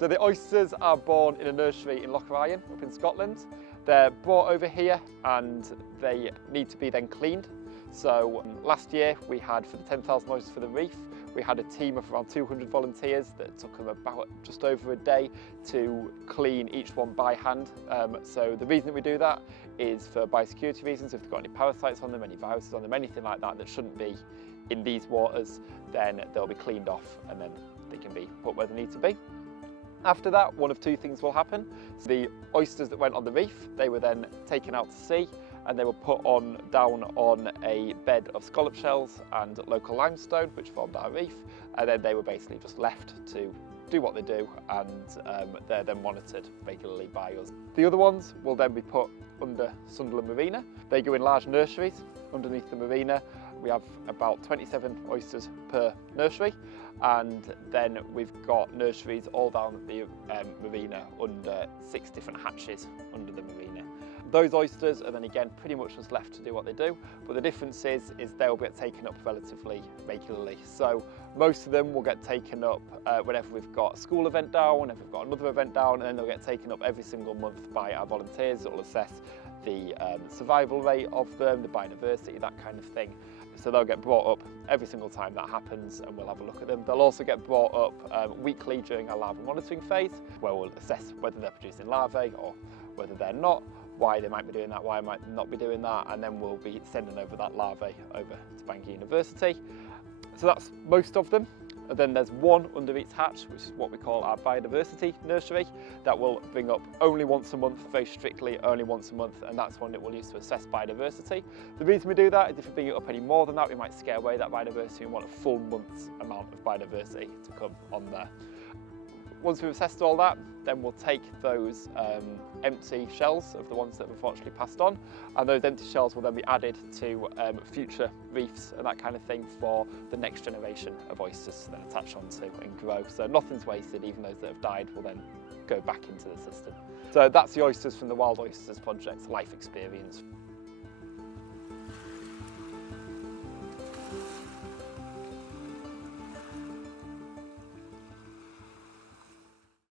So the oysters are born in a nursery in Lochrayan up in Scotland. They're brought over here and they need to be then cleaned. So last year we had, for the 10,000 oysters for the reef, we had a team of around 200 volunteers that took them about just over a day to clean each one by hand. So the reason that we do that is for biosecurity reasons. If they've got any parasites on them, any viruses on them, anything like that that shouldn't be in these waters, then they'll be cleaned off and then they can be put where they need to be. After that, one of two things will happen. So the oysters that went on the reef, they were then taken out to sea and they were put down on a bed of scallop shells and local limestone, which formed our reef, and then they were basically just left to do what they do, and they're then monitored regularly by us. The other ones will then be put under Sunderland Marina. They go in large nurseries underneath the marina. We have about 27 oysters per nursery, and then we've got nurseries all down the marina under 6 different hatches under the marina. Those oysters are then again pretty much just left to do what they do, but the difference is they'll get taken up relatively regularly. So most of them will get taken up whenever we've got a school event down, whenever we've got another event down, and then they'll get taken up every single month by our volunteers that will assess the survival rate of them, the biodiversity, that kind of thing. So they'll get brought up every single time that happens and we'll have a look at them. They'll also get brought up weekly during our larva monitoring phase, where we'll assess whether they're producing larvae or whether they're not, why they might be doing that, why they might not be doing that, and then we'll be sending over that larvae over to Bangor University. So that's most of them. And then there's one under each hatch, which is what we call our biodiversity nursery, that will bring up only once a month, very strictly only once a month, and that's one that we'll use to assess biodiversity. The reason we do that is if we bring it up any more than that, we might scare away that biodiversity. We want a full month's amount of biodiversity to come on there. Once we've assessed all that, then we'll take those empty shells of the ones that have unfortunately passed on, and those empty shells will then be added to future reefs and that kind of thing for the next generation of oysters to then attach onto and grow. So nothing's wasted, even those that have died will then go back into the system. So that's the oysters from the Wild Oysters Project Life Experience.